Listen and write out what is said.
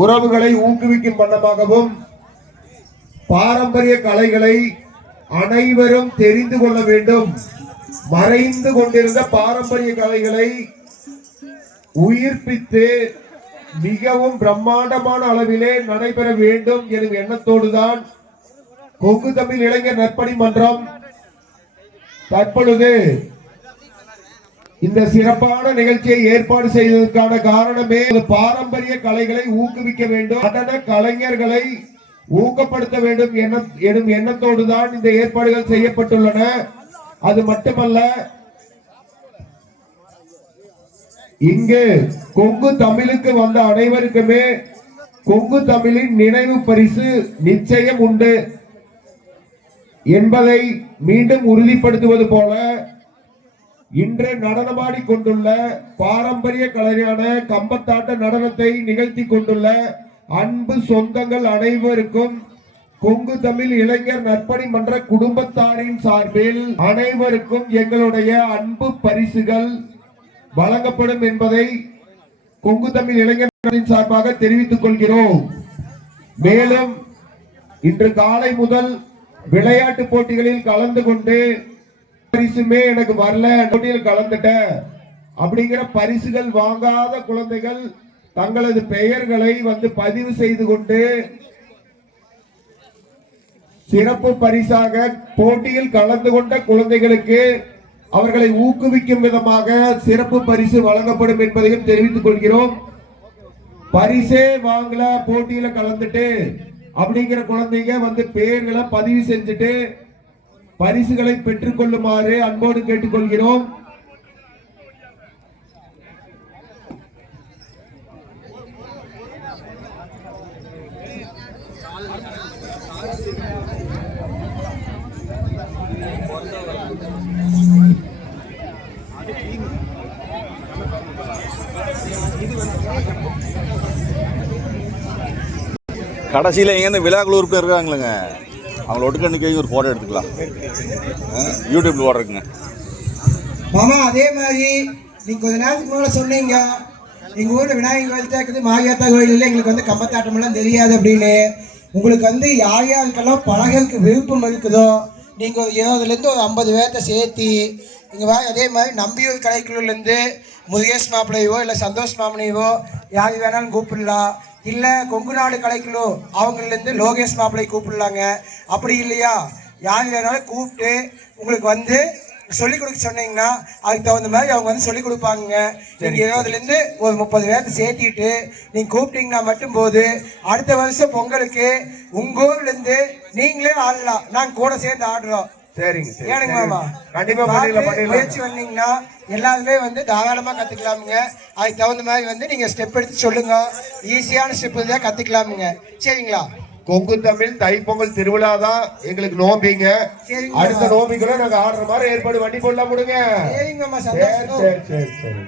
உறவுகளை ஊக்குவிக்கும் வண்ணமாகவும் பாரம்பரிய கலைகளை அனைவரும் தெரிந்து கொள்ள வேண்டும். மறைந்து கொண்டிருந்த பாரம்பரிய கலைகளை உயிர்ப்பித்து மிகவும் பிரம்மாண்டமான அளவிலே நடைபெற வேண்டும் எனும் எண்ணத்தோடுதான் கொங்கு தமிழ் இளைஞர் நற்பணி மன்றம் தற்பொழுது இந்த சிறப்பான நிகழ்ச்சியை ஏற்பாடு செய்ததற்கான காரணமே பாரம்பரிய கலைகளை ஊக்குவிக்க வேண்டும், நடன கலைஞர்களை ஊக்கப்படுத்த வேண்டும் எனும் எண்ணத்தோடுதான் இந்த ஏற்பாடுகள் செய்யப்பட்டுள்ளன. அது மட்டுமல்ல, இங்கு கொங்கு தமிழுக்கு வந்த அனைவருக்குமே கொங்கு தமிழின் நினைவு பரிசு நிச்சயம் உண்டு என்பதை மீண்டும் உறுதிப்படுத்துவது போல இன்று நடனமாடி கொண்டுள்ள பாரம்பரிய கலையான கம்பத்தாட்ட நடனத்தை நிகழ்த்தி கொண்டுள்ள அன்பு சொந்தங்கள் அனைவருக்கும் கொங்கு தமிழ் இளைஞர் நற்பணி மன்ற குடும்பத்தாரின் சார்பில் அனைவருக்கும் எங்களுடைய அன்பு பரிசுகள் வழங்கப்படும் என்பதை கொங்கு தமிழ் இளைஞர் சார்பாக தெரிவித்துக் கொள்கிறோம். மேலும் இன்று காலை முதல் விளையாட்டு போட்டிகளில் கலந்து கொண்டு பரிசுமே எனக்கு வரல, போட்டியில் கலந்துட்ட அப்படிங்கிற பரிசுகள் வாங்காத குழந்தைகள் தங்களது பெயர்களை பதிவு செய்து கொண்டு சிறப்பு பரிசாக போட்டியில் கலந்து கொண்ட குழந்தைகளுக்கு அவர்களை ஊக்குவிக்கும் விதமாக சிறப்பு பரிசு வழங்கப்படும் என்பதையும் தெரிவித்துக் கொள்கிறோம். பரிசே வாங்கல, போட்டியில கலந்துட்டு அப்படிங்கிற குழந்தைங்க பெயர்களை பதிவு செஞ்சுட்டு பரிசுகளை பெற்றுக் கொள்ளுமாறு அன்போடு கேட்டுக்கொள்கிறோம். கடைசியில் எங்கேருந்து விழாக்குழுவுக்கு இருக்காங்களுங்க, அவங்கள ஒட்டுக்கண்ணுக்கு ஒரு ஃபோட்டோ எடுத்துக்கலாம், யூடியூப்ல போடுறதுங்க. மாமா அதே மாதிரி நீங்கள் கொஞ்ச நேரத்துக்கு மேலே சொன்னீங்க எங்கள் ஊரில் விநாயகர் கோயில் தேக்குது, மாரியாத்தா கோயிலில் எங்களுக்கு கம்பத்தாட்டமெல்லாம் தெரியாது அப்படின்னு. உங்களுக்கு யார் யாருக்கெல்லாம் பழகிறதுக்கு விருப்பம் இருக்குதோ நீங்கள் 20லேருந்து ஒரு 50 பேர்த்த சேர்த்தி இங்கே அதே மாதிரி நம்பியூர் கலைக்குழுலேருந்து முருகேஷ் மாப்பிள்ளையோ இல்லை சந்தோஷ் மாமனையோ யார் வேணாலும் கூப்பிடலாம். இல்லை கொங்கு நாடு கலைக்குழு அவங்கலேருந்து லோகேஷ் மாப்பிள்ளை கூப்பிடலாங்க. அப்படி இல்லையா யார் வேணாலும் கூப்பிட்டு உங்களுக்கு சொல்லிக் கொடுக்க சொன்னீங்கன்னா அதுக்கு தகுந்த மாதிரி அவங்க சொல்லிக் கொடுப்பாங்க. நீங்கள் 20லேருந்து ஒரு 30 பேர்த்த சேர்த்திட்டு நீங்கள் கூப்பிட்டீங்கன்னா மட்டும் போது அடுத்த வருஷம் பொங்கலுக்கு உங்கள் ஊர்லேருந்து நீங்களே ஆடலாம், நாங்கள் கூட சேர்ந்து ஆடுறோம். சரிங்க, ஏனுங்க மாமா? கண்டிப்பா முயற்சி வந்தீங்கன்னா எல்லாருமே தாராளமா கத்துக்கலாமுங்க. அதுக்கு தகுந்த மாதிரி நீங்க ஸ்டெப் எடுத்து சொல்லுங்க, ஈஸியான ஸ்டெப் தான் கத்துக்கலாமுங்க. சரிங்களா? கொங்கு தமிழ் தைப்பொங்கல் திருவிழா தான் எங்களுக்கு நோம்பிங்க. அடுத்த நோம்பிக்குள்ள நாங்க ஆடுற மாதிரி ஏற்பாடு வண்டி போடலாம். முடுங்க. சரிங்க மாமா, சந்தோஷம். சரி சரி சரி.